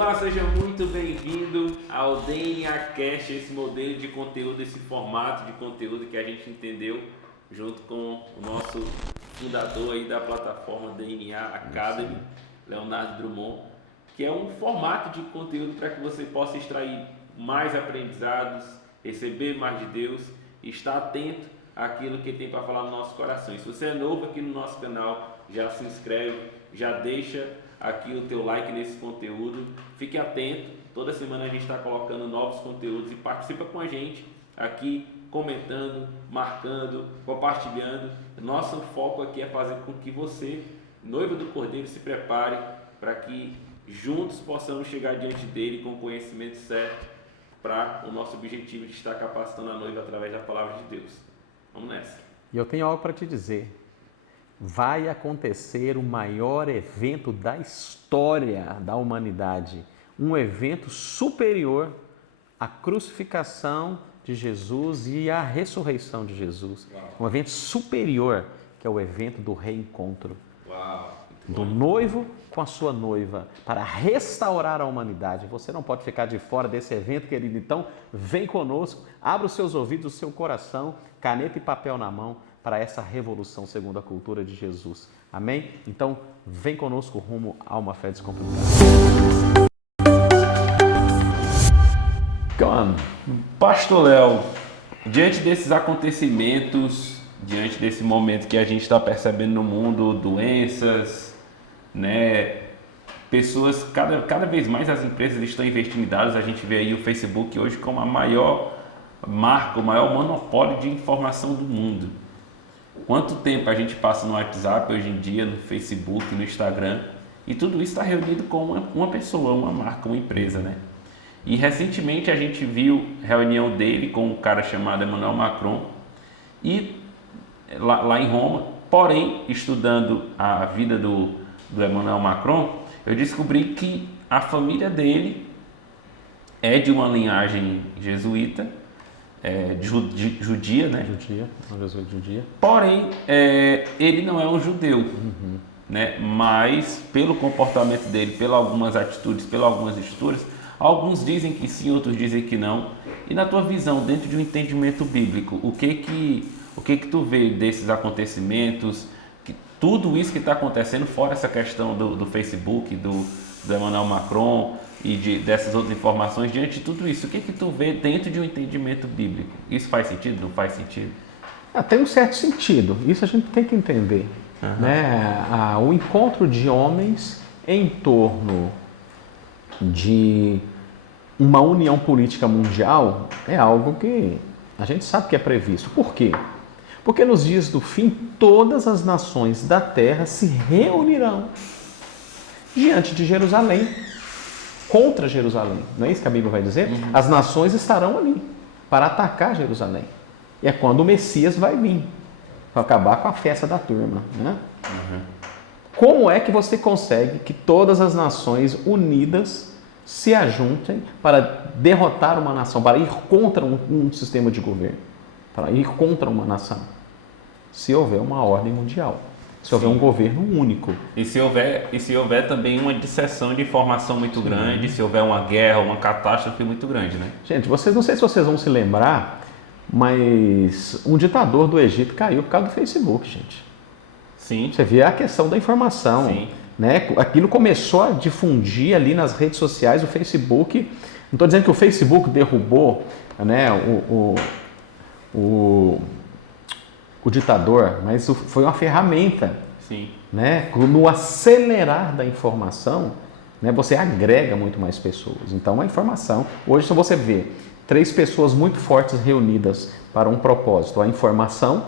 Olá, seja muito bem-vindo ao DNA Cast, esse modelo de conteúdo, esse formato de conteúdo que a gente entendeu junto com o nosso fundador aí da plataforma DNA Academy, Leonardo Drummond, que é um formato de conteúdo para que você possa extrair mais aprendizados, receber mais de Deus e estar atento àquilo que ele tem para falar no nosso coração. E se você é novo aqui no nosso canal, já se inscreve, já deixa aqui o teu like nesse conteúdo, fique atento, toda semana a gente está colocando novos conteúdos e participa com a gente aqui, comentando, marcando, compartilhando. Nosso foco aqui é fazer com que você, noiva do Cordeiro, se prepare para que juntos possamos chegar diante dele com o conhecimento certo para o nosso objetivo de estar capacitando a noiva através da palavra de Deus. Vamos nessa. E eu tenho algo para te dizer. Vai acontecer o maior evento da história da humanidade. Um evento superior à crucificação de Jesus e à ressurreição de Jesus. Um evento superior, que é o evento do reencontro. Do noivo com a sua noiva, para restaurar a humanidade. Você não pode ficar de fora desse evento, querido. Então, vem conosco, abra os seus ouvidos, o seu coração, caneta e papel na mão, para essa revolução segundo a cultura de Jesus. Amém? Então, vem conosco rumo a uma fé descomplicada. Pastor Léo, diante desses acontecimentos, diante desse momento que a gente está percebendo no mundo, doenças, né? Pessoas, cada vez mais as empresas estão investindo em dados. A gente vê aí o Facebook hoje como a maior marca, o maior monopólio de informação do mundo. Quanto tempo a gente passa no WhatsApp hoje em dia, no Facebook, no Instagram, e tudo isso está reunido com uma pessoa, uma marca, uma empresa, né? E recentemente a gente viu reunião dele com um cara chamado Emmanuel Macron, e lá em Roma. Porém, estudando a vida do Emmanuel Macron, eu descobri que a família dele é de uma linhagem jesuíta, judia, né? Judia. Porém, ele não é um judeu, né? Mas pelo comportamento dele, pelas algumas atitudes, pelas algumas escrituras, alguns dizem que sim, outros dizem que não. E na tua visão, dentro de um entendimento bíblico, o que tu vê desses acontecimentos, tudo isso que está acontecendo, fora essa questão do Facebook, do Emmanuel Macron e dessas outras informações, diante de tudo isso, o que tu vê dentro de um entendimento bíblico? Isso faz sentido? Não faz sentido? Tem um certo sentido, isso a gente tem que entender. Né? O encontro de homens em torno de uma união política mundial é algo que a gente sabe que é previsto. Por quê? Porque nos dias do fim, todas as nações da terra se reunirão diante de Jerusalém, contra Jerusalém. Não é isso que a Bíblia vai dizer? As nações estarão ali para atacar Jerusalém. E é quando o Messias vai vir, para acabar com a festa da turma. Né? Como é que você consegue que todas as nações unidas se ajuntem para derrotar uma nação, para ir contra um sistema de governo, para ir contra uma nação? Se houver uma ordem mundial. Se houver um governo único. E se houver também uma disseção de informação muito grande, se houver uma guerra, uma catástrofe muito grande, né? Gente, não sei se vocês vão se lembrar, mas um ditador do Egito caiu por causa do Facebook, gente. Sim. Você vê a questão da informação. Sim. Né? Aquilo começou a difundir ali nas redes sociais, o Facebook. Não estou dizendo que o Facebook derrubou, né, o ditador, mas foi uma ferramenta. Sim. Né? No acelerar da informação, né, você agrega muito mais pessoas. Então a informação, hoje se você vê 3 pessoas muito fortes reunidas para um propósito, a informação,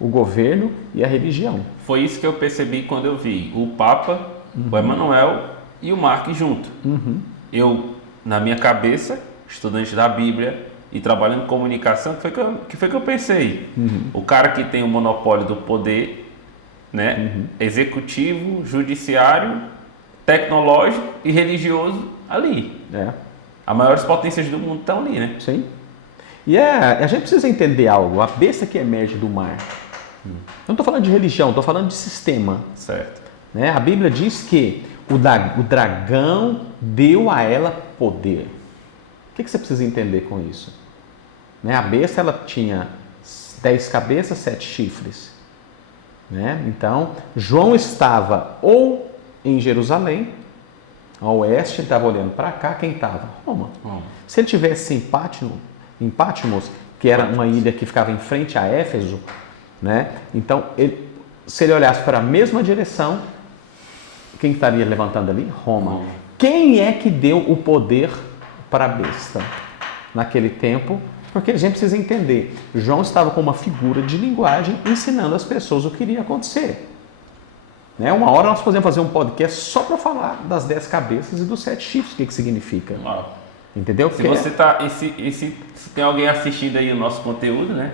o governo e a religião. Foi isso que eu percebi quando eu vi o Papa, o Emmanuel e o Mark junto. Eu, na minha cabeça, estudante da Bíblia e trabalhando em comunicação, que foi que eu pensei. O cara que tem o monopólio do poder, né? Executivo, judiciário, tecnológico e religioso ali. As maiores potências do mundo estão ali, né? Sim. E a gente precisa entender algo. A besta que emerge do mar. Eu não estou falando de religião, estou falando de sistema. Certo. Né? A Bíblia diz que o dragão deu a ela poder. O que você precisa entender com isso? Né? A besta ela tinha 10 cabeças, 7 chifres. Né? Então, João estava ou em Jerusalém, a oeste, ele estava olhando para cá, quem estava? Roma. Se ele tivesse em Patmos, que era uma ilha que ficava em frente a Éfeso, né? Então, se ele olhasse para a mesma direção, quem estaria levantando ali? Roma. Quem é que deu o poder para a besta naquele tempo? Porque a gente precisa entender, João estava com uma figura de linguagem ensinando as pessoas o que iria acontecer. Né? Uma hora nós podemos fazer um podcast só para falar das 10 cabeças e dos 7 chifres, o que significa. Uau. Entendeu? Se você tá, se tem alguém assistindo aí o nosso conteúdo, né?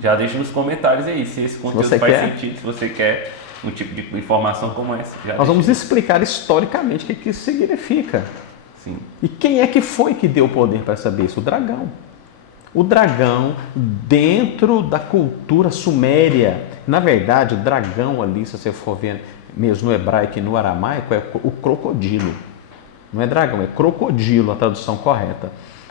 Já deixa nos comentários aí se esse conteúdo faz sentido, se você quer um tipo de informação como essa. Nós vamos explicar historicamente o que isso significa. Sim. E quem é que foi que deu o poder para essa besta? O dragão. O dragão, dentro da cultura suméria, na verdade, o dragão ali, se você for ver mesmo no hebraico e no aramaico, é o crocodilo. Não é dragão, é crocodilo, a tradução correta.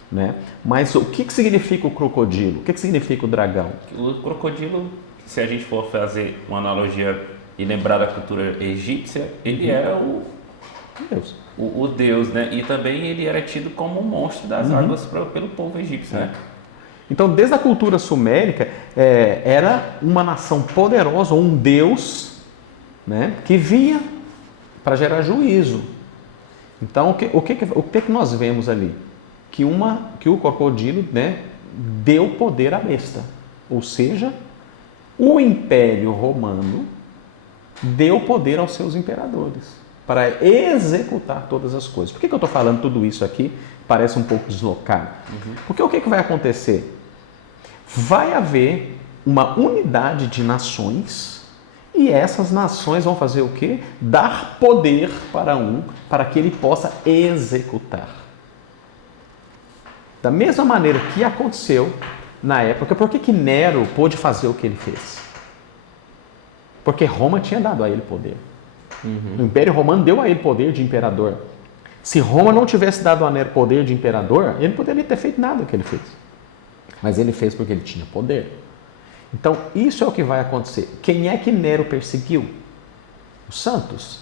Né? Mas o que significa o crocodilo? O que significa o dragão? O crocodilo, se a gente for fazer uma analogia e lembrar da cultura egípcia, ele era Deus. O Deus, né? E também ele era tido como um monstro das águas pelo povo egípcio, né? Então, desde a cultura sumérica, era uma nação poderosa, um Deus, né, que vinha para gerar juízo. Então, o que nós vemos ali? Que o crocodilo, né, deu poder à besta. Ou seja, o Império Romano deu poder aos seus imperadores para executar todas as coisas. Por que eu estou falando tudo isso aqui? Parece um pouco deslocado. Porque o que vai acontecer? Vai haver uma unidade de nações e essas nações vão fazer o quê? Dar poder para que ele possa executar. Da mesma maneira que aconteceu na época, por que Nero pôde fazer o que ele fez? Porque Roma tinha dado a ele poder. O Império Romano deu a ele poder de imperador. Se Roma não tivesse dado a Nero poder de imperador, ele não poderia ter feito nada que ele fez. Mas ele fez porque ele tinha poder. Então, isso é o que vai acontecer. Quem é que Nero perseguiu? Os santos.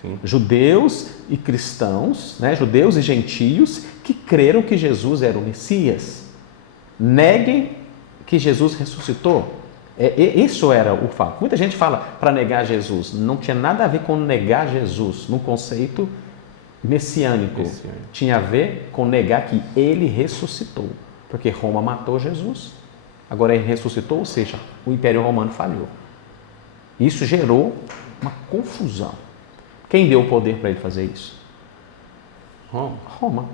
Sim. Judeus e cristãos, né? Judeus e gentios que creram que Jesus era o Messias. Neguem que Jesus ressuscitou. Isso era o fato. Muita gente fala para negar Jesus. Não tinha nada a ver com negar Jesus no conceito messiânico. Tinha a ver com negar que ele ressuscitou. Porque Roma matou Jesus, agora ele ressuscitou, ou seja, o Império Romano falhou. Isso gerou uma confusão. Quem deu o poder para ele fazer isso? Roma.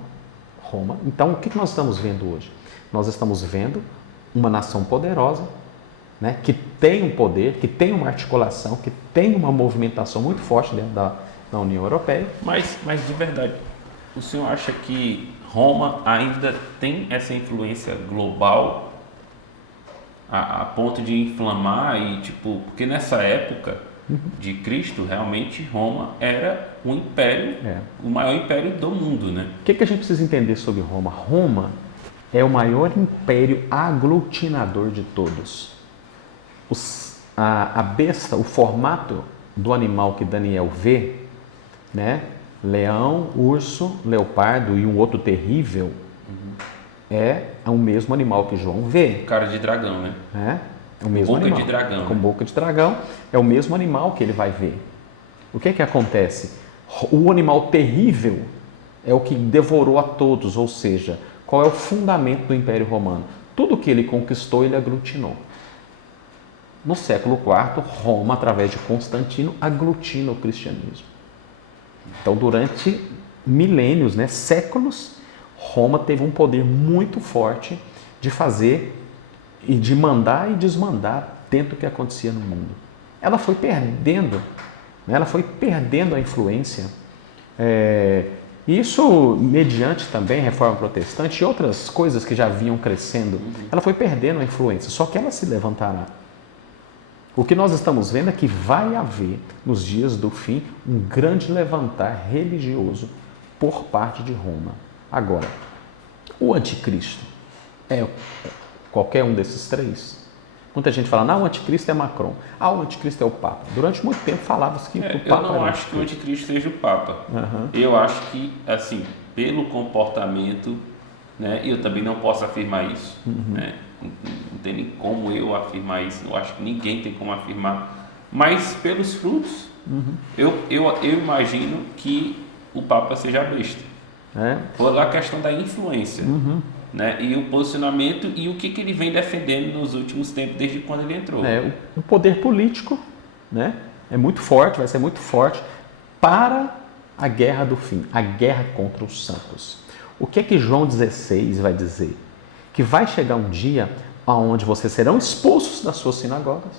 Então, o que nós estamos vendo hoje? Nós estamos vendo uma nação poderosa, né, que tem um poder, que tem uma articulação, que tem uma movimentação muito forte dentro da União Europeia. Mas de verdade, o senhor acha que Roma ainda tem essa influência global a ponto de inflamar e porque nessa época de Cristo, realmente Roma era um império, o maior império do mundo, né? O que a gente precisa entender sobre Roma? Roma é o maior império aglutinador de todos. A besta, o formato do animal que Daniel vê, né? Leão, urso, leopardo e um outro terrível, é o mesmo animal que João vê. Cara de dragão, né? É o mesmo animal. Boca de dragão. Com boca de dragão, é o mesmo animal que ele vai ver. O que acontece? O animal terrível é o que devorou a todos, ou seja, qual é o fundamento do Império Romano? Tudo que ele conquistou, ele aglutinou. No século IV, Roma, através de Constantino, aglutina o cristianismo. Então, durante milênios, né, séculos, Roma teve um poder muito forte de fazer e de mandar e desmandar dentro do que acontecia no mundo. Ela foi perdendo, né, a influência. Isso mediante também Reforma Protestante e outras coisas que já vinham crescendo. Ela foi perdendo a influência, só que ela se levantará. O que nós estamos vendo é que vai haver, nos dias do fim, um grande levantar religioso por parte de Roma. Agora, o anticristo é qualquer um desses três? Muita gente fala, não, o anticristo é Macron, o anticristo é o Papa. Durante muito tempo falava-se que o Papa eu não acho que o anticristo seja o Papa. Eu acho que, assim, pelo comportamento, né, eu também não posso afirmar isso, né? Não tem nem como eu afirmar isso, eu acho que ninguém tem como afirmar, mas pelos frutos, eu imagino que o Papa seja besta, pela questão da influência, né? E o posicionamento e o que ele vem defendendo nos últimos tempos, desde quando ele entrou. O poder político, né, é muito forte, vai ser muito forte para a guerra do fim, a guerra contra os santos. O que é que João 16 vai dizer? Que vai chegar um dia onde vocês serão expulsos das suas sinagogas,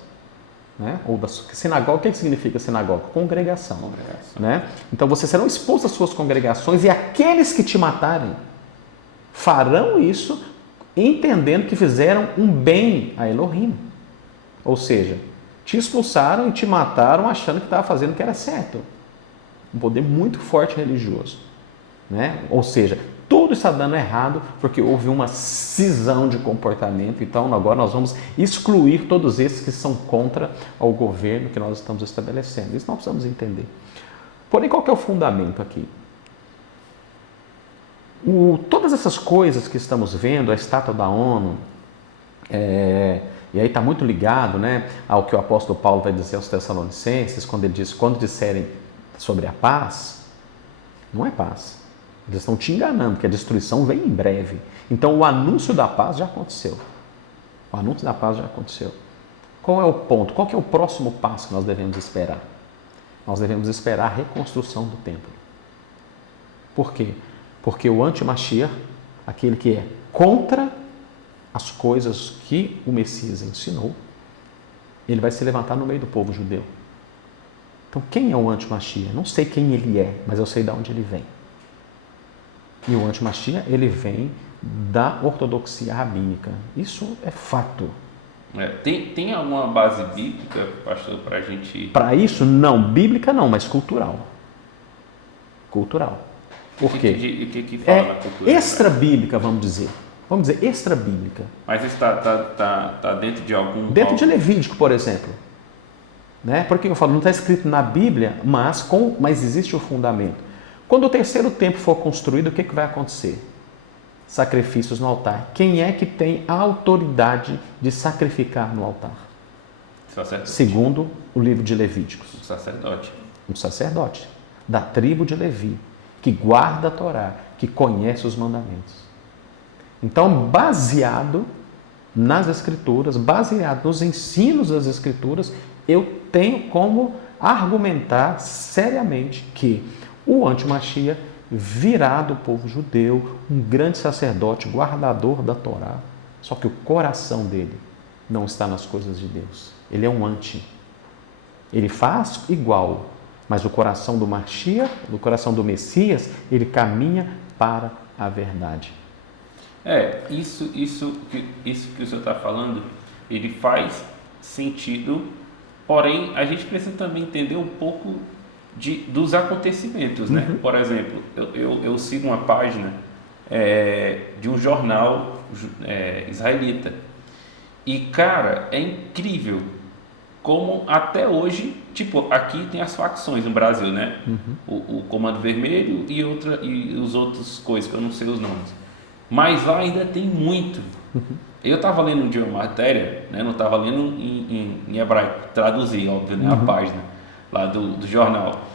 né? Ou sinagoga, o que significa sinagoga? Congregação. Né? Então vocês serão expulsos das suas congregações e aqueles que te matarem farão isso entendendo que fizeram um bem a Elohim. Ou seja, te expulsaram e te mataram achando que estava fazendo o que era certo. Um poder muito forte religioso. Né? Ou seja, tudo está dando errado porque houve uma cisão de comportamento. Então agora nós vamos excluir todos esses que são contra o governo que nós estamos estabelecendo. Isso nós precisamos entender. Porém, qual que é o fundamento aqui? Todas essas coisas que estamos vendo, a estátua da ONU, e aí está muito ligado, né, ao que o apóstolo Paulo vai dizer aos Tessalonicenses, quando ele diz, quando disserem sobre a paz, não é paz. Eles estão te enganando, que a destruição vem em breve. Então o anúncio da paz já aconteceu. O anúncio da paz já aconteceu. Qual é o ponto? Qual que é o próximo passo que nós devemos esperar? Nós devemos esperar a reconstrução do templo. Por quê? Porque o anti-Mashiach, aquele que é contra as coisas que o Messias ensinou, ele vai se levantar no meio do povo judeu. Então quem é o anti-Mashiach? Não sei quem ele é, mas eu sei de onde ele vem. E o anti-Mashiach, ele vem da ortodoxia rabínica. Isso é fato. Tem alguma base bíblica, pastor, para a gente... Para isso, não. Bíblica não, mas cultural. Cultural. Por quê? O que fala na cultura? Extra-bíblica, vamos dizer. Vamos dizer extra-bíblica. Mas isso está dentro de algum... Dentro de Levítico, por exemplo. Né? Porque eu falo, não está escrito na Bíblia, mas existe o fundamento. Quando o terceiro templo for construído, o que vai acontecer? Sacrifícios no altar. Quem é que tem a autoridade de sacrificar no altar? Sacerdote. Segundo o livro de Levíticos. Um sacerdote. Um sacerdote da tribo de Levi, que guarda a Torá, que conhece os mandamentos. Então, baseado nas Escrituras, baseado nos ensinos das Escrituras, eu tenho como argumentar seriamente que o anti-Mashiach virá do povo judeu, um grande sacerdote, guardador da Torá, só que o coração dele não está nas coisas de Deus. Ele é um anti. Ele faz igual, mas o coração do Mashiach, do coração do Messias, ele caminha para a verdade. Isso que o senhor está falando, ele faz sentido, porém a gente precisa também entender um pouco dos acontecimentos, né? Por exemplo, eu sigo uma página de um jornal israelita e, cara, é incrível como até hoje, tipo, aqui tem as facções no Brasil, né? O Comando Vermelho e os outros coisas que eu não sei os nomes, mas lá ainda tem muito. Eu estava lendo de uma matéria, né? Não estava lendo em hebraico, traduzi, óbvio, né? A página lá do jornal.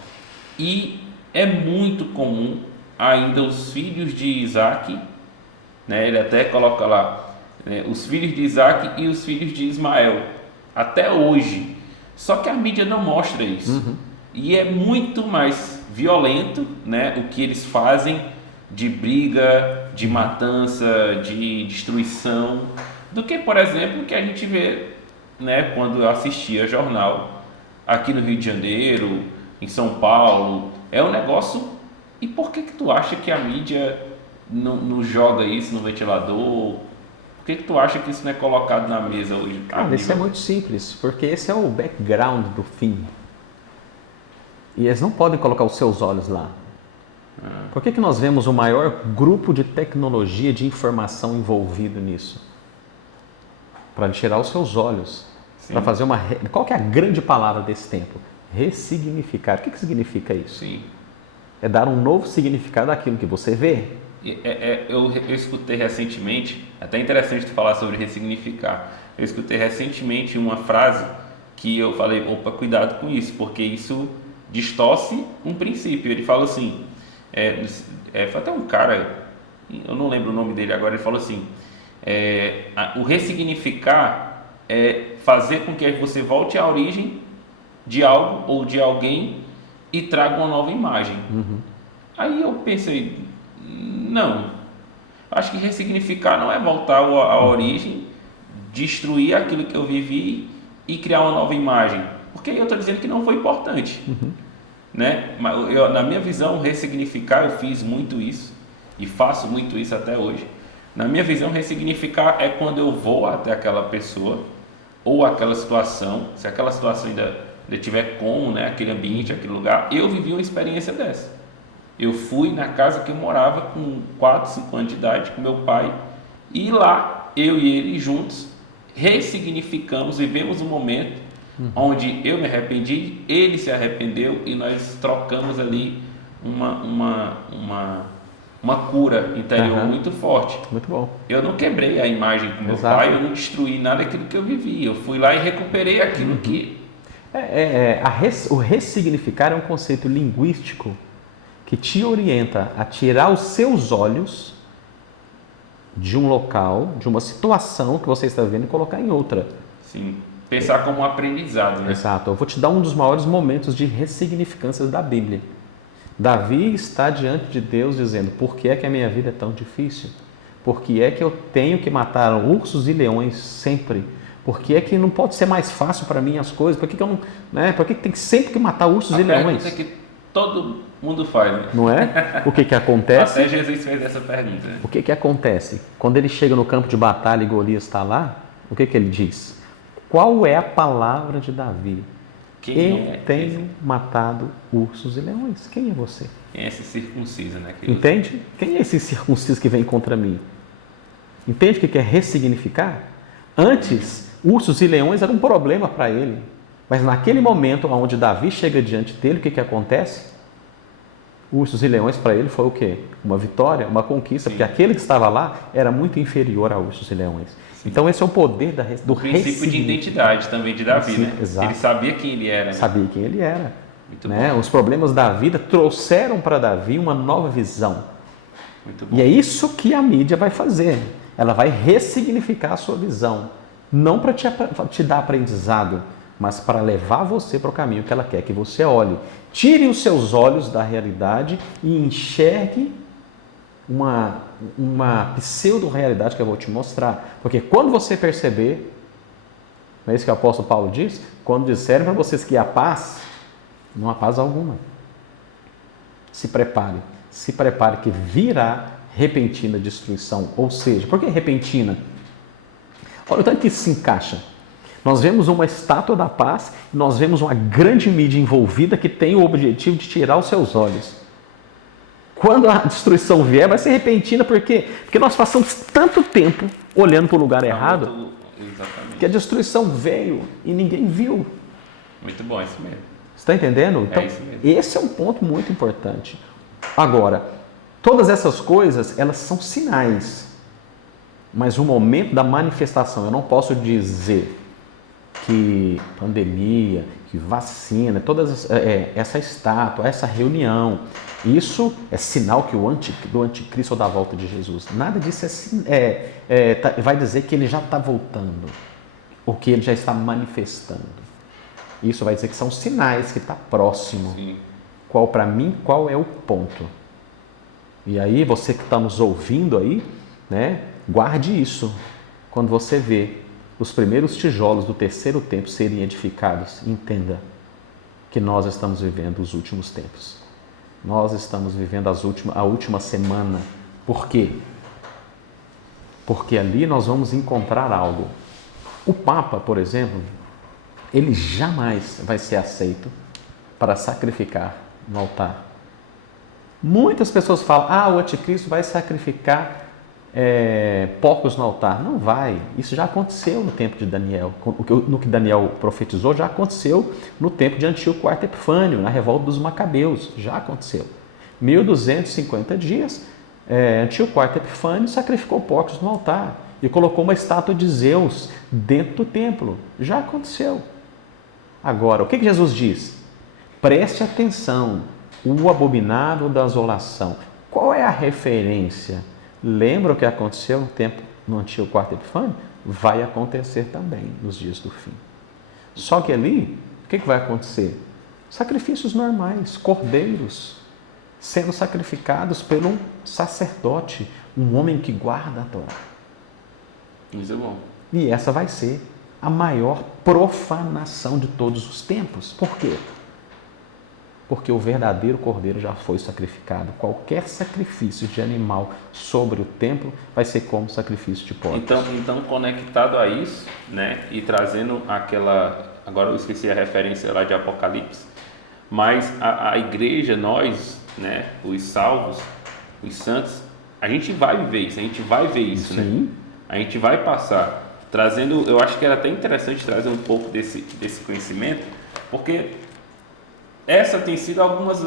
E é muito comum ainda os filhos de Isaac, né? Ele até coloca lá, né? Os filhos de Isaac e os filhos de Ismael, até hoje. Só que a mídia não mostra isso. E é muito mais violento, né? O que eles fazem de briga, de matança, de destruição, do que, por exemplo, o que a gente vê, né? Quando eu assistia jornal aqui no Rio de Janeiro, em São Paulo. É um negócio... E por que tu acha que a mídia não joga isso no ventilador? Por que tu acha que isso não é colocado na mesa hoje? Cara, isso é muito simples, porque esse é o background do fim. E eles não podem colocar os seus olhos lá. Por que nós vemos o maior grupo de tecnologia de informação envolvido nisso? Para tirar os seus olhos. Para fazer uma... Qual que é a grande palavra desse tempo? Ressignificar. O que significa isso? Sim. É dar um novo significado àquilo que você vê. Eu escutei recentemente, até interessante tu falar sobre ressignificar. Eu escutei recentemente uma frase que eu falei, opa, cuidado com isso, porque isso distorce um princípio. Ele fala assim, foi até um cara, eu não lembro o nome dele agora, ele falou assim, o ressignificar é fazer com que você volte à origem de algo ou de alguém e traga uma nova imagem. Aí eu pensei, não, acho que ressignificar não é voltar à origem, destruir aquilo que eu vivi e criar uma nova imagem, porque eu estou dizendo que não foi importante, né? Mas na minha visão, ressignificar, eu fiz muito isso e faço muito isso até hoje. Na minha visão, ressignificar é quando eu vou até aquela pessoa ou aquela situação, se aquela situação ainda tiver como, né, aquele ambiente, aquele lugar, eu vivi uma experiência dessa. Eu fui na casa que eu morava com 4, 5 anos de idade com meu pai e lá eu e ele juntos ressignificamos, vivemos um momento onde eu me arrependi, ele se arrependeu e nós trocamos ali uma cura interior muito forte. Muito bom. Eu não quebrei a imagem com meu pai, eu não destruí nada daquilo que eu vivi. Eu fui lá e recuperei aquilo que... O ressignificar é um conceito linguístico que te orienta a tirar os seus olhos de um local, de uma situação que você está vendo e colocar em outra. Sim. Pensar como um aprendizado, né? Exato. Eu vou te dar um dos maiores momentos de ressignificância da Bíblia. Davi está diante de Deus dizendo, por que é que a minha vida é tão difícil? Por que é que eu tenho que matar ursos e leões sempre? Por que é que não pode ser mais fácil para mim as coisas? Por que eu não, né? Por que tem sempre que matar ursos e leões? É que todo mundo faz, né? Não é? O que acontece? Até Jesus fez essa pergunta. Né? O que acontece? Quando ele chega no campo de batalha e Golias está lá, o que ele diz? Qual é a palavra de Davi? Eu tenho matado ursos e leões. Quem é você? Quem é esse circunciso, né? Entende? Quem é esse circunciso que vem contra mim? Entende o que é ressignificar? Antes, ursos e leões eram um problema para ele. Mas naquele momento onde Davi chega diante dele, o que acontece? Ursos e leões para ele foi o quê? Uma vitória, uma conquista, porque aquele que estava lá era muito inferior a ursos e leões. Então esse é o poder do princípio de identidade também de Davi, né? Exato. Ele sabia quem ele era. Né? Sabia quem ele era. Muito né? bom. Os problemas da vida trouxeram para Davi uma nova visão. Muito bom. E é isso que a mídia vai fazer. Ela vai ressignificar a sua visão. Não para te dar aprendizado, mas para levar você para o caminho que ela quer que você olhe. Tire os seus olhos da realidade e enxergue uma pseudo-realidade que eu vou te mostrar. Porque quando você perceber, não é isso que o apóstolo Paulo diz? Quando disserem para vocês que há paz, não há paz alguma. Se prepare que virá repentina destruição. Ou seja, por que repentina? Olha o tanto que isso se encaixa. Nós vemos uma estátua da paz, nós vemos uma grande mídia envolvida que tem o objetivo de tirar os seus olhos. Quando a destruição vier, vai ser repentina, por quê? Porque nós passamos tanto tempo olhando para o lugar errado, que a destruição veio e ninguém viu. Muito bom, isso mesmo. Você está entendendo? Então, isso mesmo. Esse é um ponto muito importante. Agora, todas essas coisas, elas são sinais. Mas o momento da manifestação, eu não posso dizer que pandemia, que vacina, essa estátua, essa reunião, isso é sinal que do anticristo ou da volta de Jesus. Nada disso vai dizer que ele já está voltando, ou que ele já está manifestando. Isso vai dizer que são sinais que está próximo. Sim. Para mim, qual é o ponto? E aí, você que está nos ouvindo aí, né, guarde isso. Quando você vê os primeiros tijolos do terceiro templo serem edificados, entenda que nós estamos vivendo os últimos tempos. Nós estamos vivendo a última semana. Por quê? porque ali nós vamos encontrar algo. O Papa, por exemplo, ele jamais vai ser aceito para sacrificar no altar. Muitas pessoas falam, o anticristo vai sacrificar porcos no altar. Não vai, isso já aconteceu no tempo de Daniel. No que Daniel profetizou, já aconteceu no tempo de Antíoco IV Epifânio, na revolta dos Macabeus, já aconteceu. 1250 dias, Antíoco IV Epifânio sacrificou porcos no altar e colocou uma estátua de Zeus dentro do templo. Já aconteceu. Agora, o que Jesus diz? Preste atenção, o abominável da asolação. Qual é a referência? Lembra o que aconteceu no Antíoco IV Epifânio? Vai acontecer também nos dias do fim. Só que ali, o que vai acontecer? Sacrifícios normais, cordeiros, sendo sacrificados por um sacerdote, um homem que guarda a Torá. Isso é bom. E essa vai ser a maior profanação de todos os tempos. Por quê? Porque o verdadeiro cordeiro já foi sacrificado. Qualquer sacrifício de animal sobre o templo vai ser como sacrifício de porcos. Então conectado a isso, né, e trazendo agora eu esqueci a referência lá de Apocalipse, mas a igreja, nós, né, os salvos, os santos, a gente vai viver isso, a gente vai ver isso, Sim. né? A gente vai passar, trazendo, eu acho que era até interessante trazer um pouco desse conhecimento, porque essa tem sido alguns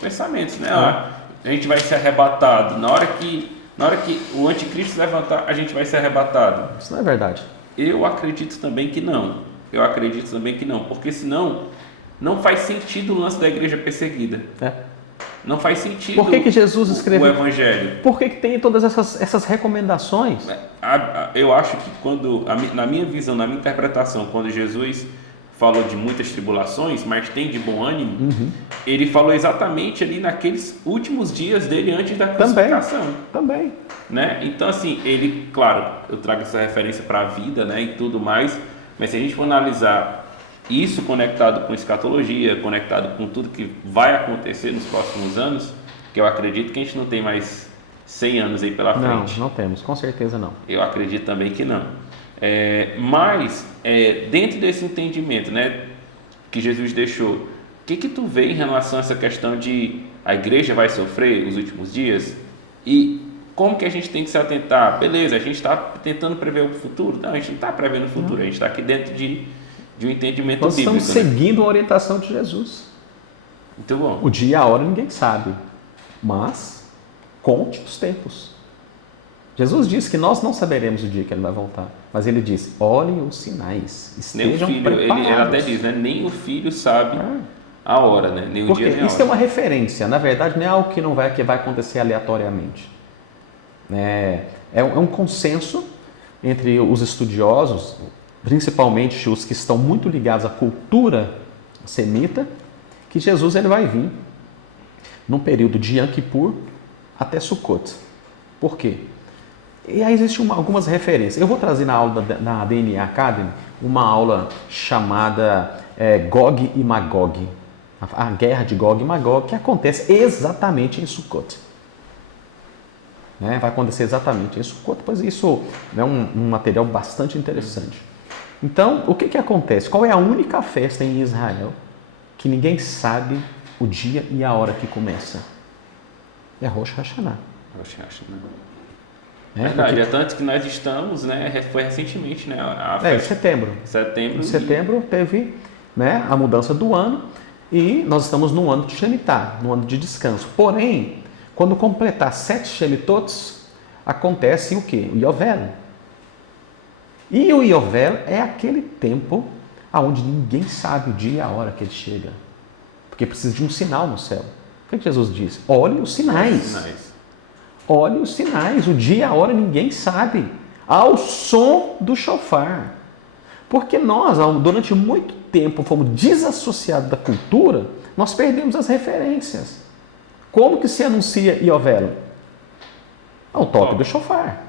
pensamentos, né? A gente vai ser arrebatado. Na hora que o anticristo levantar, a gente vai ser arrebatado. Isso não é verdade. Eu acredito também que não. Porque senão não faz sentido o lance da igreja perseguida. Não faz sentido. Por que Jesus escreveu o evangelho? Por que tem todas essas recomendações? Eu acho que na minha visão, na minha interpretação, quando Jesus falou de muitas tribulações, mas tem de bom ânimo, ele falou exatamente ali naqueles últimos dias dele antes da crucificação. Também. Né? Então, assim, ele, claro, eu trago essa referência para a vida, né, e tudo mais, mas se a gente for analisar isso conectado com escatologia, conectado com tudo que vai acontecer nos próximos anos, que eu acredito que a gente não tem mais 100 anos aí pela frente. Não temos, com certeza não. Eu acredito também que não. Mas, dentro desse entendimento, né, que Jesus deixou, o que tu vê em relação a essa questão de a igreja vai sofrer os últimos dias? E como que a gente tem que se atentar? Beleza, a gente está tentando prever o futuro? Não, a gente não está prevendo o futuro, a gente está aqui dentro de um entendimento Nós bíblico. Nós estamos seguindo a orientação de Jesus. Muito bom. O dia e a hora ninguém sabe, mas conte os tempos. Jesus disse que nós não saberemos o dia que ele vai voltar, mas ele disse, olhem os sinais, estejam preparados. Ele até diz, né? Nem o filho sabe a hora, né? Nem o dia nem a hora. Isso é uma referência, na verdade não é algo que vai acontecer aleatoriamente. É um consenso entre os estudiosos, principalmente os que estão muito ligados à cultura semita, que Jesus ele vai vir num período de Yom Kippur até Sukkot. Por quê? E aí existem algumas referências. Eu vou trazer na aula da DNA Academy uma aula chamada Gog e Magog, a guerra de Gog e Magog, que acontece exatamente em Sukkot. Vai acontecer exatamente em Sukkot, pois isso é um material bastante interessante. Então, o que acontece? Qual é a única festa em Israel que ninguém sabe o dia e a hora que começa? É Rosh Hashanah. Rosh Hashanah. Verdade, tanto que nós estamos, né? Foi recentemente, né? Em setembro. Em setembro teve, né, a mudança do ano e nós estamos no ano de Shemitah, no ano de descanso. Porém, quando completar 7 Shemitots, acontece o quê? O Yovel. E o Yovel é aquele tempo onde ninguém sabe o dia e a hora que ele chega. Porque precisa de um sinal no céu. O que Jesus disse? Olhe os sinais. Olhe os sinais. O dia e a hora ninguém sabe. Ao som do shofar. Porque nós, durante muito tempo, fomos desassociados da cultura, nós perdemos as referências. Como que se anuncia Yovel? Ao toque do shofar.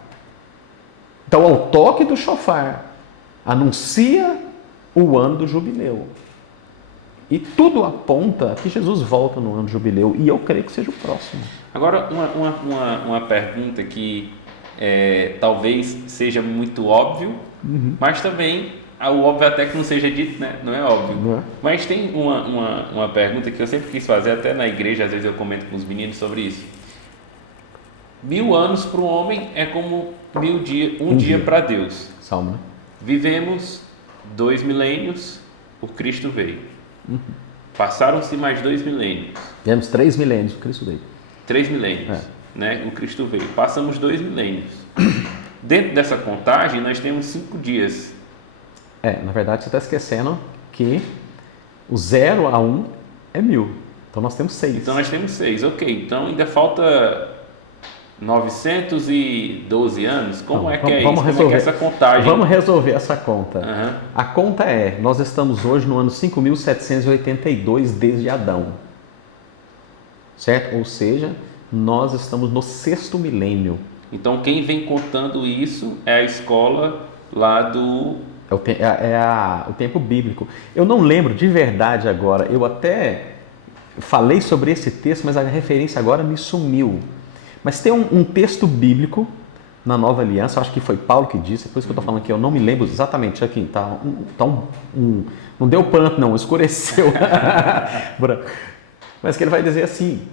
Então, ao toque do shofar, anuncia o ano do jubileu. E tudo aponta que Jesus volta no ano do jubileu. E eu creio que seja o próximo. Agora, uma pergunta que talvez seja muito óbvio, mas também o óbvio até que não seja dito, né? Não é óbvio. Não é? Mas tem uma pergunta que eu sempre quis fazer, até na igreja, às vezes eu comento com os meninos sobre isso. 1000 anos para o homem é como um dia para Deus. Salmo, né? Vivemos 2 milênios, o Cristo veio. Passaram-se mais 2 milênios. Tivemos 3 milênios, o Cristo veio. 3 milênios, né? O Cristo veio. Passamos 2 milênios. Dentro dessa contagem, nós temos 5 dias. Na verdade, você está esquecendo que o 0 a 1 é 1000. Então, nós temos 6. Então, nós temos 6. Ok, então ainda falta 912 anos? Como é que é isso? Como é que é essa contagem? Vamos resolver essa conta. A conta nós estamos hoje no ano 5.782 desde Adão. Certo? Ou seja, nós estamos no 6º milênio. Então, quem vem contando isso é a escola lá do... o tempo bíblico. Eu não lembro de verdade agora, eu até falei sobre esse texto, mas a referência agora me sumiu. Mas tem um texto bíblico na Nova Aliança, acho que foi Paulo que disse, por isso que eu estou falando aqui, eu não me lembro exatamente, aqui não deu pano não, escureceu. Mas que ele vai dizer assim,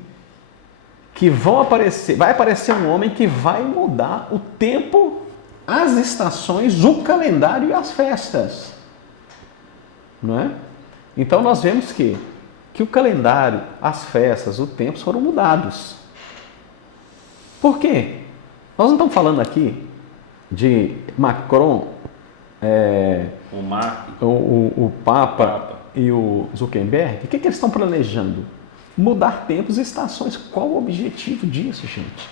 que vai aparecer um homem que vai mudar o tempo, as estações, o calendário e as festas. Não é? Então nós vemos que o calendário, as festas, os tempos foram mudados. Por quê? Nós não estamos falando aqui de Macron, o Papa e o Zuckerberg. O que eles estão planejando? Mudar tempos e estações. Qual o objetivo disso, gente?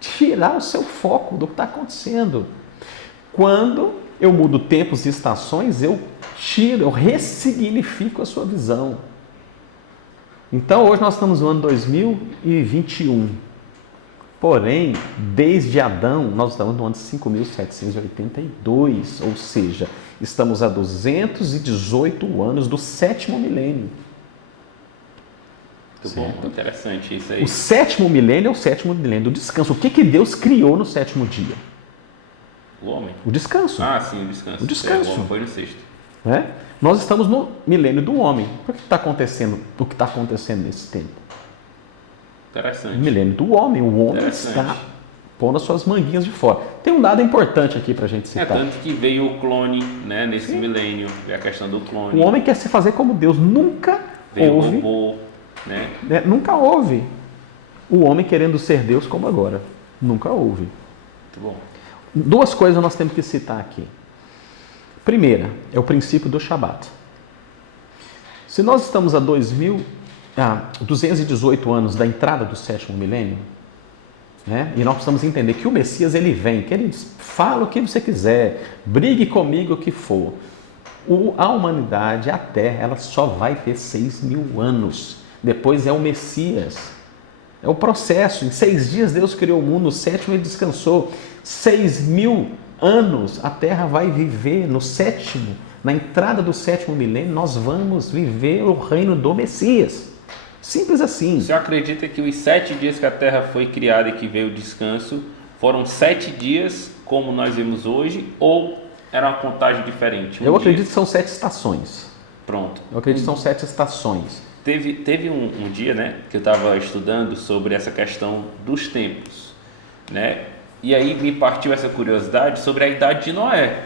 Tirar o seu foco do que está acontecendo. Quando eu mudo tempos e estações, eu ressignifico a sua visão. Então, hoje nós estamos no ano 2021. Porém, desde Adão, nós estamos no ano 5.782, ou seja, estamos a 218 anos do 7º milênio. Muito bom, interessante isso aí. O 7º milênio é o 7º milênio do descanso. O que Deus criou no 7º dia? O homem. O descanso. Ah, sim, o descanso. O descanso. O homem foi no 6º. Nós estamos no milênio do homem. Por que está acontecendo o que está acontecendo nesse tempo? Interessante. O milênio do homem. O homem está pondo as suas manguinhas de fora. Tem um dado importante aqui para a gente citar. Tanto que veio o clone, né, nesse milênio, a questão do clone. O homem quer se fazer como Deus. Nunca houve. O robô, né? Nunca houve o homem querendo ser Deus como agora. Nunca houve. Muito bom. 2 coisas nós temos que citar aqui. Primeira, é o princípio do Shabat. Se nós estamos a 218 anos da entrada do 7º milênio, né? E nós precisamos entender que o Messias ele vem, que ele diz, fala o que você quiser, brigue comigo o que for. A humanidade, a Terra, ela só vai ter 6.000 anos. Depois é o Messias. É o processo. Em 6 dias Deus criou o mundo, no 7º ele descansou. 6.000 anos a Terra vai viver no 7º. Na entrada do 7º milênio, nós vamos viver o reino do Messias. Simples assim. Você acredita que os 7 dias que a Terra foi criada e que veio o descanso foram 7 dias como nós vemos hoje ou era uma contagem diferente? Eu acredito que são 7 estações. Pronto. Eu acredito que são 7 estações. Teve um dia, né, que eu estava estudando sobre essa questão dos tempos, né? E aí me partiu essa curiosidade sobre a idade de Noé.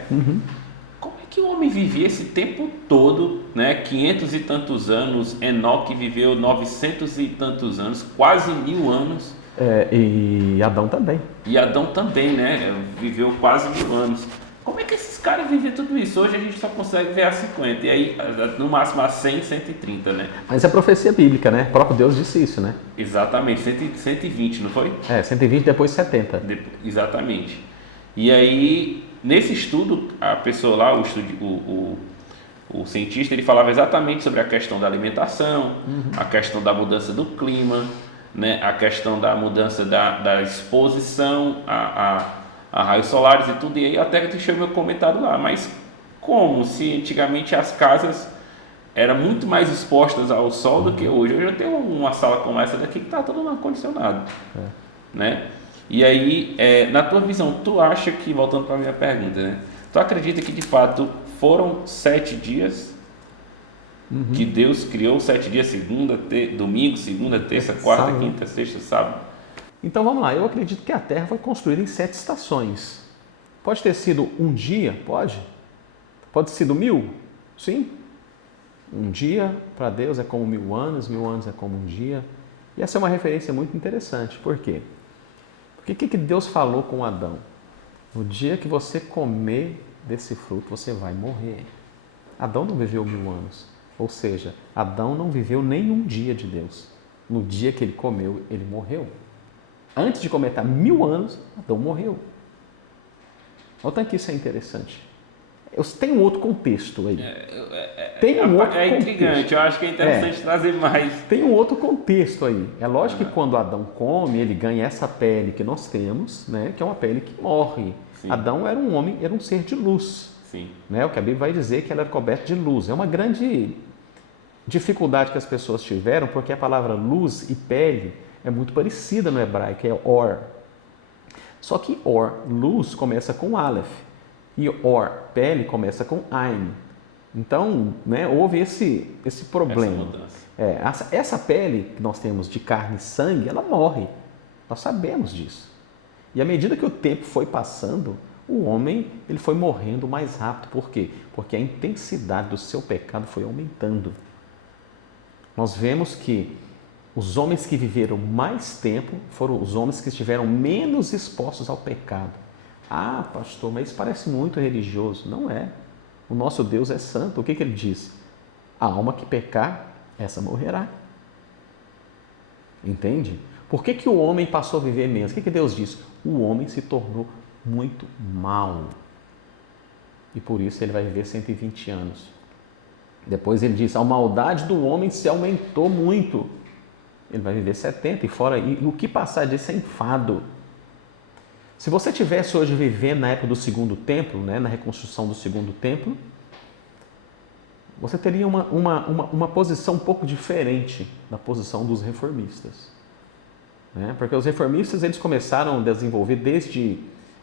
Como é que o homem vivia esse tempo todo, né? 500 e tantos anos, Enoque viveu 900 e tantos anos, quase 1000 anos. E Adão também. E Adão também, né? Viveu quase 1000 anos. Como é que esses caras viviam tudo isso? Hoje a gente só consegue ver a 50, e aí no máximo a 100, 130, né? Mas é profecia bíblica, né? O próprio Deus disse isso, né? Exatamente, 120, não foi? 120 depois 70. Exatamente. E aí, nesse estudo, a pessoa lá, o cientista, ele falava exatamente sobre a questão da alimentação, a questão da mudança do clima, né? A questão da mudança da exposição a raios solares e tudo, e aí até que deixei o meu comentário lá, mas como se antigamente as casas eram muito mais expostas ao sol do que hoje. Hoje eu tenho uma sala como essa daqui que está toda no ar-condicionado, né? E aí, na tua visão, tu acha que, voltando para a minha pergunta, né? Tu acredita que de fato foram 7 dias que Deus criou 7 dias, domingo, segunda, terça, quarta, Sábado. quinta, sexta, sábado? Então vamos lá, eu acredito que a Terra foi construída em 7 estações. Pode ter sido um dia? Pode. Pode ter sido 1000? Sim. Um dia para Deus é como 1000 anos é como um dia. E essa é uma referência muito interessante. Por quê? Porque o que Deus falou com Adão? No dia que você comer desse fruto, você vai morrer. Adão não viveu 1000 anos. Ou seja, Adão não viveu nenhum dia de Deus. No dia que ele comeu, ele morreu. Antes de completar 1000 anos, Adão morreu. Olha o tanto que isso é interessante. Tem um outro contexto aí. Tem um outro É contexto. intrigante, eu acho que é interessante trazer mais. Tem um outro contexto aí. É lógico que quando Adão come, ele ganha essa pele que nós temos, né? Que é uma pele que morre. Sim. Adão era um homem, era um ser de luz. Sim. Né? O que a Bíblia vai dizer que ela era coberta de luz. É uma grande dificuldade que as pessoas tiveram, porque a palavra luz e pele é muito parecida no hebraico, é or. Só que or, luz, começa com aleph. E or, pele, começa com ain. Então, né, houve esse problema. Essa pele que nós temos de carne e sangue, ela morre. Nós sabemos disso. E à medida que o tempo foi passando, o homem ele foi morrendo mais rápido. Por quê? Porque a intensidade do seu pecado foi aumentando. Nós vemos que os homens que viveram mais tempo foram os homens que estiveram menos expostos ao pecado. Ah, pastor, mas isso parece muito religioso. Não é. O nosso Deus é santo. O que ele disse? A alma que pecar, essa morrerá. Entende? Por que o homem passou a viver menos? O que Deus disse? O homem se tornou muito mau. E por isso ele vai viver 120 anos. Depois ele diz, a maldade do homem se aumentou muito. Ele vai viver 70 e o que passar disso é enfado. Se você estivesse hoje vivendo na época do segundo templo, né, na reconstrução do segundo templo, você teria uma posição um pouco diferente da posição dos reformistas. Né? Porque os reformistas eles começaram a desenvolver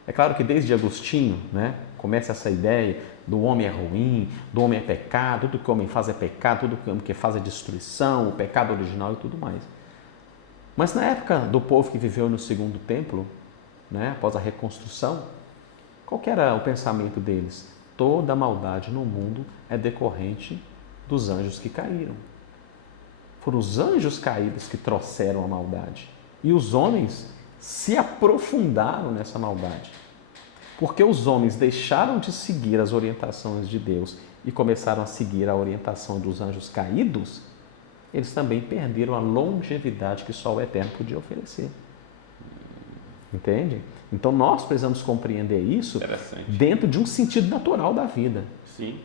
é claro que desde Agostinho, né, começa essa ideia do homem é ruim, do homem é pecado, tudo que o homem faz é pecado, tudo que o homem faz é destruição, o pecado original e tudo mais. Mas na época do povo que viveu no segundo templo, né, após a reconstrução, qual que era o pensamento deles? Toda maldade no mundo é decorrente dos anjos que caíram. Foram os anjos caídos que trouxeram a maldade. E os homens se aprofundaram nessa maldade. Porque os homens deixaram de seguir as orientações de Deus e começaram a seguir a orientação dos anjos caídos, eles também perderam a longevidade que só o Eterno podia oferecer. Entende? Então nós precisamos compreender isso dentro de um sentido natural da vida. Sim.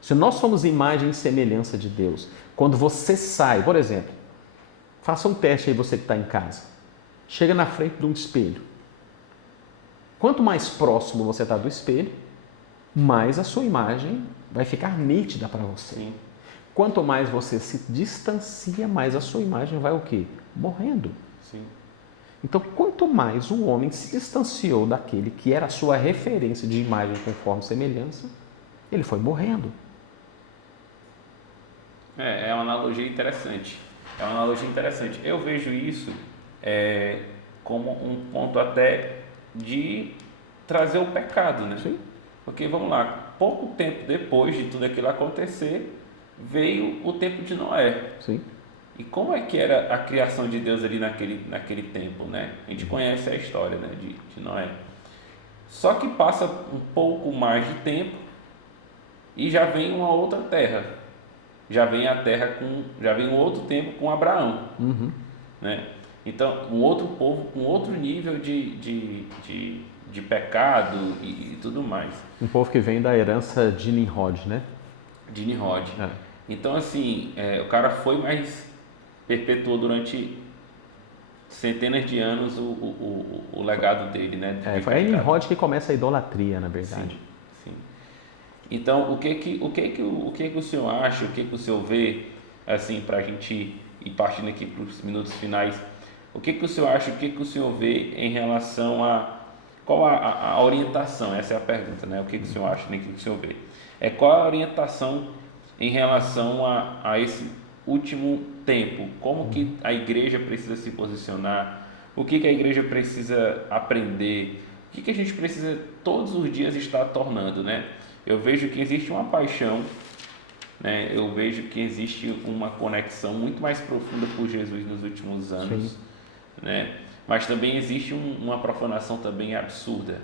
Se nós somos imagem e semelhança de Deus, quando você sai, por exemplo, faça um teste aí você que está em casa, chega na frente de um espelho. Quanto mais próximo você está do espelho, mais a sua imagem vai ficar nítida para você. Sim. Quanto mais você se distancia, mais a sua imagem vai o quê? Morrendo. Sim. Então, quanto mais o homem se distanciou daquele que era a sua referência de imagem conforme semelhança, ele foi morrendo. É uma analogia interessante. Eu vejo isso como um ponto até de trazer o pecado, né? Sim. Porque, vamos lá, pouco tempo depois de tudo aquilo acontecer, veio o tempo de Noé. Sim. E como é que era a criação de Deus ali naquele tempo, né? A gente conhece a história, né, de Noé. Só que passa um pouco mais de tempo e já vem uma outra terra. Já vem um outro tempo com Abraão. Uhum. Né? Então, um outro povo com outro nível de pecado e tudo mais. Um povo que vem da herança de Nimrod, né? De Nimrod. Então, assim, o cara foi, mas perpetuou durante centenas de anos o legado dele, né? Foi aí Nimrod que começa a idolatria, na verdade. Sim. Então, o que o senhor acha, o que o senhor vê, assim, para a gente ir partindo aqui para os minutos finais, O que o senhor acha, o que o senhor vê em relação a... Qual a orientação? Essa é a pergunta, né? O que o senhor acha, nem o que o senhor vê. Qual a orientação em relação a esse último tempo? Como que a igreja precisa se posicionar? O que a igreja precisa aprender? O que a gente precisa todos os dias estar tornando, né? Eu vejo que existe uma paixão, né? Eu vejo que existe uma conexão muito mais profunda por Jesus nos últimos anos, sim, né? Mas também existe uma profanação também absurda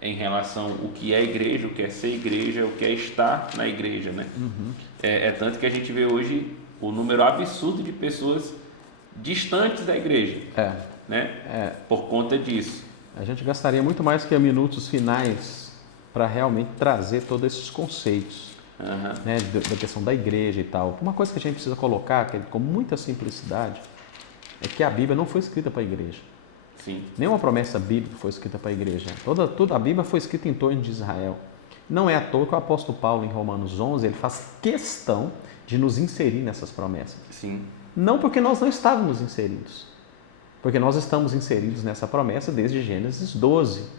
em relação ao que é igreja, o que é ser igreja, o que é estar na igreja, né? Tanto que a gente vê hoje o número absurdo de pessoas distantes da igreja, né? Por conta disso. A gente gastaria muito mais que minutos finais para realmente trazer todos esses conceitos, né, da questão da igreja e tal. Uma coisa que a gente precisa colocar, que é com muita simplicidade, é que a Bíblia não foi escrita para a igreja. Sim. Nenhuma promessa bíblica foi escrita para a igreja. Toda a Bíblia foi escrita em torno de Israel. Não é à toa que o apóstolo Paulo, em Romanos 11, ele faz questão de nos inserir nessas promessas. Sim. Não porque nós não estávamos inseridos, porque nós estamos inseridos nessa promessa desde Gênesis 12.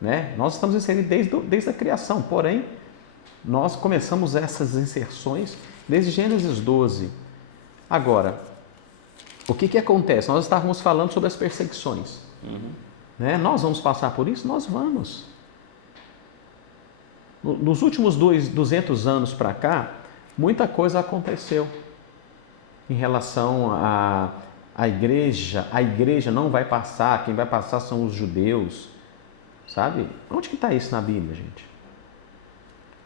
Né? Nós estamos inseridos desde a criação, porém, nós começamos essas inserções desde Gênesis 12. Agora, o que acontece? Nós estávamos falando sobre as perseguições. Né? Nós vamos passar por isso? Nós vamos. Nos últimos 200 anos para cá, muita coisa aconteceu em relação à igreja. A igreja não vai passar, quem vai passar são os judeus. Sabe? Onde que está isso na Bíblia, gente?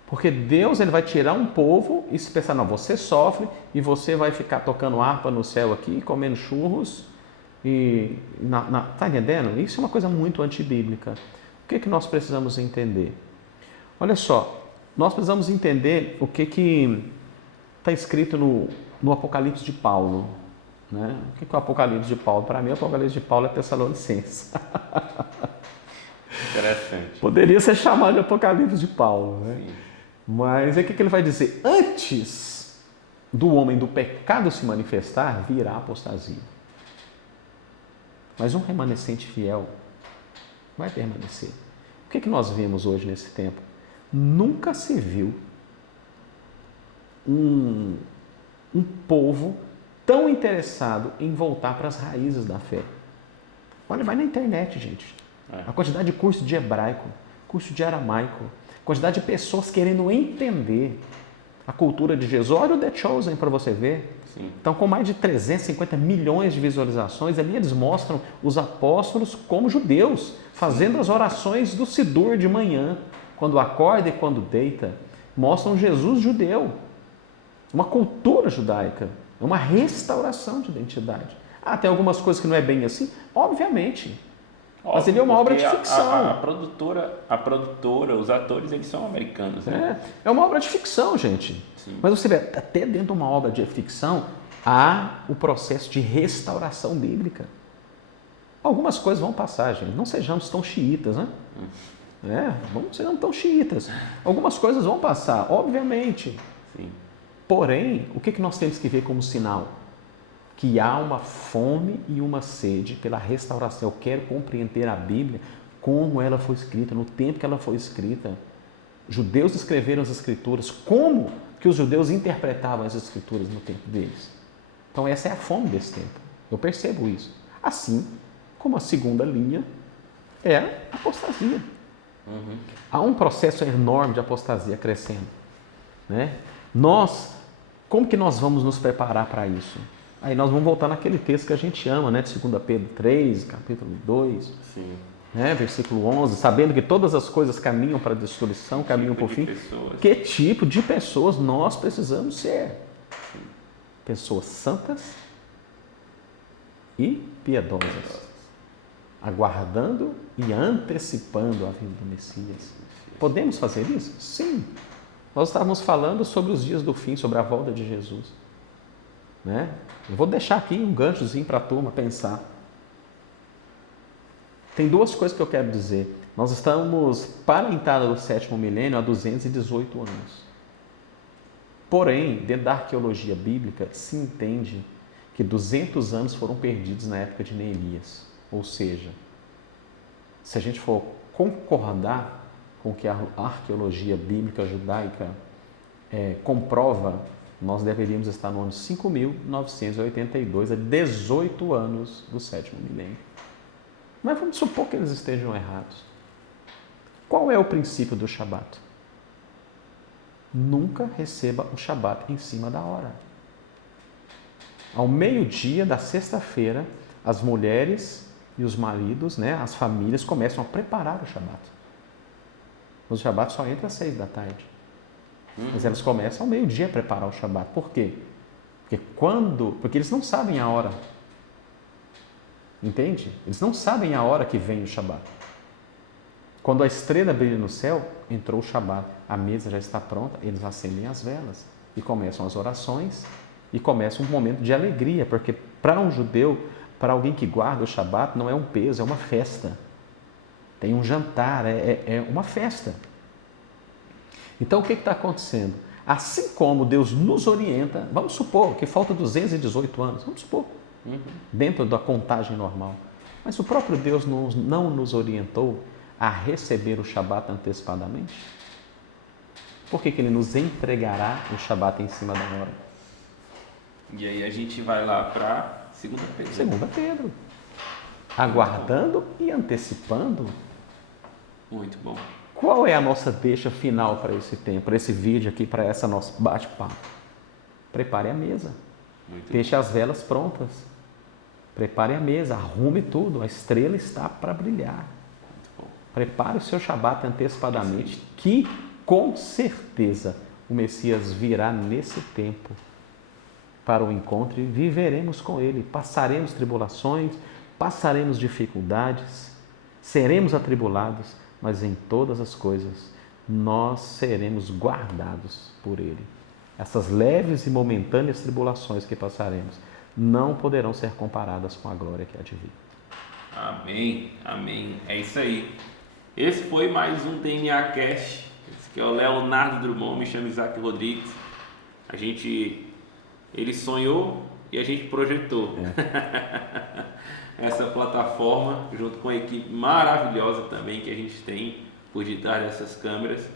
Porque Deus, ele vai tirar um povo e se pensar, não, você sofre e você vai ficar tocando harpa no céu aqui, comendo churros. Tá entendendo? Isso é uma coisa muito antibíblica. O que nós precisamos entender? Olha só, nós precisamos entender o que está escrito no Apocalipse de Paulo. Né? O que é o Apocalipse de Paulo? Para mim, o Apocalipse de Paulo é Tessalonicenses. Interessante. Poderia ser chamado de Apocalipse de Paulo, né? Sim. Mas o que ele vai dizer? Antes do homem do pecado se manifestar, virá a apostasia. Mas um remanescente fiel vai permanecer. O que nós vemos hoje nesse tempo? Nunca se viu um povo tão interessado em voltar para as raízes da fé. Olha, vai na internet, gente. A quantidade de curso de hebraico, curso de aramaico, quantidade de pessoas querendo entender a cultura de Jesus. Olha o The Chosen para você ver. Sim. Então, com mais de 350 milhões de visualizações, ali eles mostram os apóstolos como judeus, fazendo as orações do Sidur de manhã, quando acorda e quando deita. Mostram Jesus judeu, uma cultura judaica, uma restauração de identidade. Tem algumas coisas que não é bem assim? Obviamente. Mas ele é uma obra de ficção. A produtora, os atores, eles são americanos, né? É uma obra de ficção, gente. Sim. Mas você vê, até dentro de uma obra de ficção, há o processo de restauração bíblica. Algumas coisas vão passar, gente. Não sejamos tão xiitas, né? Não sejamos tão xiitas. Algumas coisas vão passar, obviamente. Sim. Porém, o que nós temos que ver como sinal? Que há uma fome e uma sede pela restauração. Eu quero compreender a Bíblia como ela foi escrita, no tempo que ela foi escrita. Judeus escreveram as Escrituras. Como que os judeus interpretavam as Escrituras no tempo deles? Então essa é a fome desse tempo. Eu percebo isso. Assim como a segunda linha é a apostasia. Há um processo enorme de apostasia crescendo. Né? Como que nós vamos nos preparar para isso? Aí nós vamos voltar naquele texto que a gente ama, né? De 2 Pedro 3, capítulo 2, Sim. Né? Versículo 11, sabendo que todas as coisas caminham para a destruição, caminham para o fim. Que tipo de pessoas nós precisamos ser? Sim. Pessoas santas e piedosas, aguardando e antecipando a vinda do Messias. Podemos fazer isso? Sim. Nós estávamos falando sobre os dias do fim, sobre a volta de Jesus. Né? Eu vou deixar aqui um ganchozinho para a turma pensar. Tem duas coisas que eu quero dizer. Nós estamos para a entrada do 7º milênio há 218 anos. Porém, dentro da arqueologia bíblica, se entende que 200 anos foram perdidos na época de Neemias. Ou seja, se a gente for concordar com o que a arqueologia bíblica judaica comprova, nós deveríamos estar no ano 5.982, a 18 anos do sétimo milênio. Mas vamos supor que eles estejam errados. Qual é o princípio do Shabat? Nunca receba o Shabat em cima da hora. Ao meio-dia da sexta-feira, as mulheres e os maridos, as famílias começam a preparar o Shabat. O Shabat só entra às 6 da tarde. Mas elas começam ao meio-dia a preparar o Shabat. Por quê? Porque eles não sabem a hora. Entende? Eles não sabem a hora que vem o Shabat. Quando a estrela brilha no céu, entrou o Shabat. A mesa já está pronta, eles acendem as velas e começam as orações e começa um momento de alegria, porque para um judeu, para alguém que guarda o Shabat, não é um peso, é uma festa. Tem um jantar, é uma festa. Então, o que está acontecendo? Assim como Deus nos orienta, vamos supor que falta 218 anos, vamos supor, dentro da contagem normal. Mas o próprio Deus não nos orientou a receber o Shabat antecipadamente? Por que Ele nos entregará o Shabat em cima da hora? E aí a gente vai lá para 2 Pedro. 2 Pedro. Aguardando e antecipando. Muito bom. Qual é a nossa deixa final para esse tempo, para esse vídeo aqui, para essa nosso bate-papo? Prepare a mesa. Deixe as velas prontas. Prepare a mesa, arrume tudo. A estrela está para brilhar. Prepare o seu Shabat antecipadamente, que com certeza o Messias virá nesse tempo para o encontro e viveremos com Ele. Passaremos tribulações, passaremos dificuldades, seremos atribulados, mas em todas as coisas nós seremos guardados por Ele. Essas leves e momentâneas tribulações que passaremos não poderão ser comparadas com a glória que há de vir. Amém, amém. É isso aí. Esse foi mais um DNA Cast. Esse aqui é o Leonardo Drummond, me chamo Isaac Rodrigues. Ele sonhou e a gente projetou essa plataforma junto com a equipe maravilhosa também que a gente tem por detrás dessas câmeras.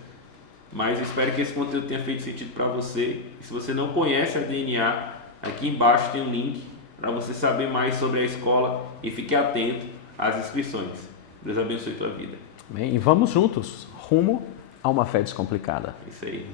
Mas eu espero que esse conteúdo tenha feito sentido para você. E se você não conhece a DNA, aqui embaixo tem um link para você saber mais sobre a escola e fique atento às inscrições. Deus abençoe a tua vida. Bem, e vamos juntos, rumo a uma fé descomplicada. Isso aí.